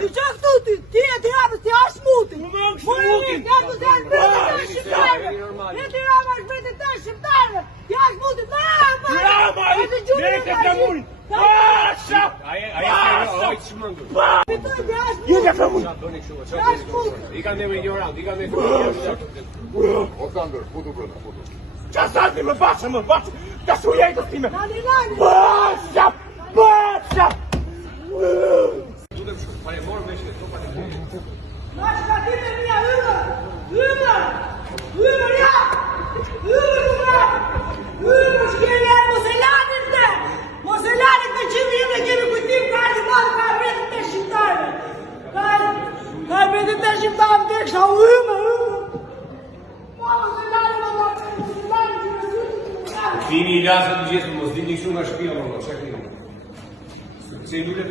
Ti qa këtu ti e ti ramës, ti ashtë muti. Muti, ja ku se është bëtë të shqiptarve. E ti rama është bëtë të shqiptarve. Ti ashtë muti, Rama, ne te flamun. Pasha! Jete flamun. I ka me ignorant, i ka me ignorant. Okander, futu brënda, futu. Qa salti më baqë, ka shu jetës time. Nani. Pasha! Pasha! Lutem shumë, pa e morë me që topa të kërë. Nash ka ti me mija hymër, ja! Hymër shkjeri e Moselanit te! Moselanit me që vime kemi kujtim ka një madhë ka bretit të shqiptarve. Ka bretit të shqiptarve të kësha hymër. Ma Moselanit Fini i lasë të gjithë, mos dini shumë nga shpia, më që e kënë. Se i lutet